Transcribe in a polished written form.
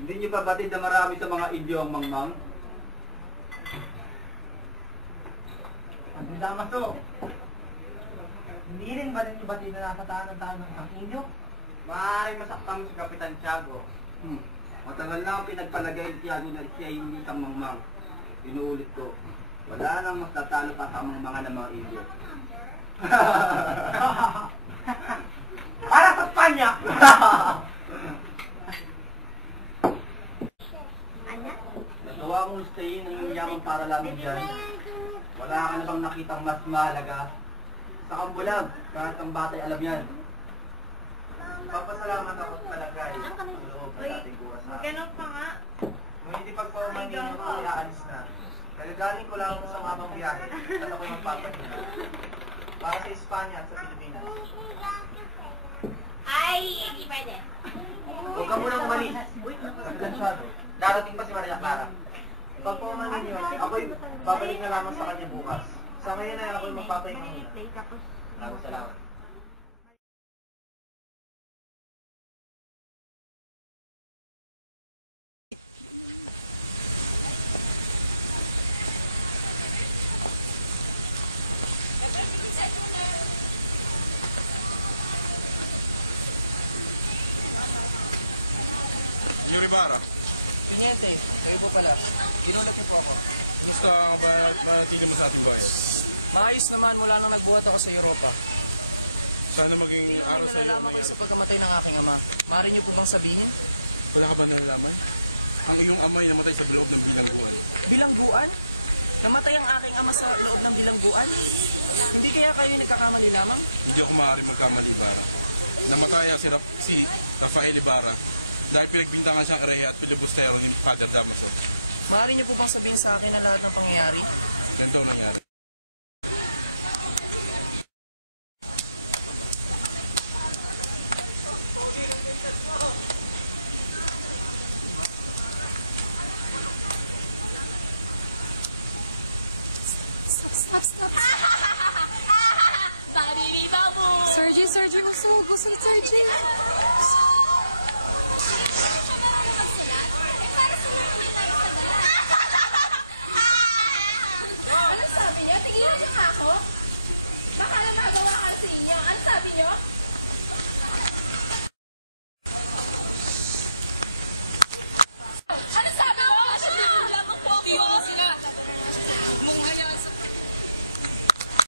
Hindi nyo ba batid na marami sa mga Indio ang mangmang? Ang dama to. Hindi rin ba rin batid na nakataan ng isang Indio? Maaaring masaktan si Kapitan Tiago. Matagal na ako pinagpalagay ni Tiago na siya hindi isang mangmang. Inuulit ko, wala nang mas tatalo pa sa mangmangan ng mga Indio. Para sa Spanya! Nagawa kong stayin ng iyong yaman para lamang dyan. Wala ka na bang nakitang mas mahalaga? Sa kambulag, kahit ang batay alam yan. Papasalamat ako sa palagay ang loob ng ating bukas na. Ganun pa nga. Nung hindi pagpauman ninyo ko aalis na. Kagagaling ko lang ako sa mamang biyahe at ako'y magpapahinga. Para sa Espanya at sa Pilipinas. Ay, hindi pwede. Huwag ka munang umalis. Kapitansyado, darating pa si Maria Clara. Pagpauman ninyo, ako'y babalik na lamang sa kanya bukas. Sa ngayon ay ako'y magpapahinga muna. Maraming salamat. Senyor Ibarra, Pinyente, kayo po pala. Ginulat niyo po ako. kumusta ang manatili mo sa ating bayan? Maayos naman mula nang nagbuhat ako sa Europa. Sana maging araw sa iyo Nalalaman ko sa pagkamatay ng aking ama. Maaari niyo po bang sabihin? Wala ka ba nalalaman? Ang iyong amay namatay sa loob ng bilangguan. Bilangguan? Namatay ang aking ama sa loob ng bilangguan? Hindi kaya kayo nagkakamali lamang? Hindi ako maaaring magkamali, Ibarra. Namatay si Rafael Ibarra dahil pinagbintangan siyang erehe at filibustero ni Father Damaso. Maaari niyo po bang sabihin sa akin ang lahat ng pangyayari? Ganito ang nangyari. Stop. Barilibabu! Sergi, usog, Sergi. Siya marunong magsulat? Para sa mga kulinari sa dala. Anong sabi niya? Tigilan niyo nga ako. Baka na magawa ka sa inyo. Ano sabi niyo?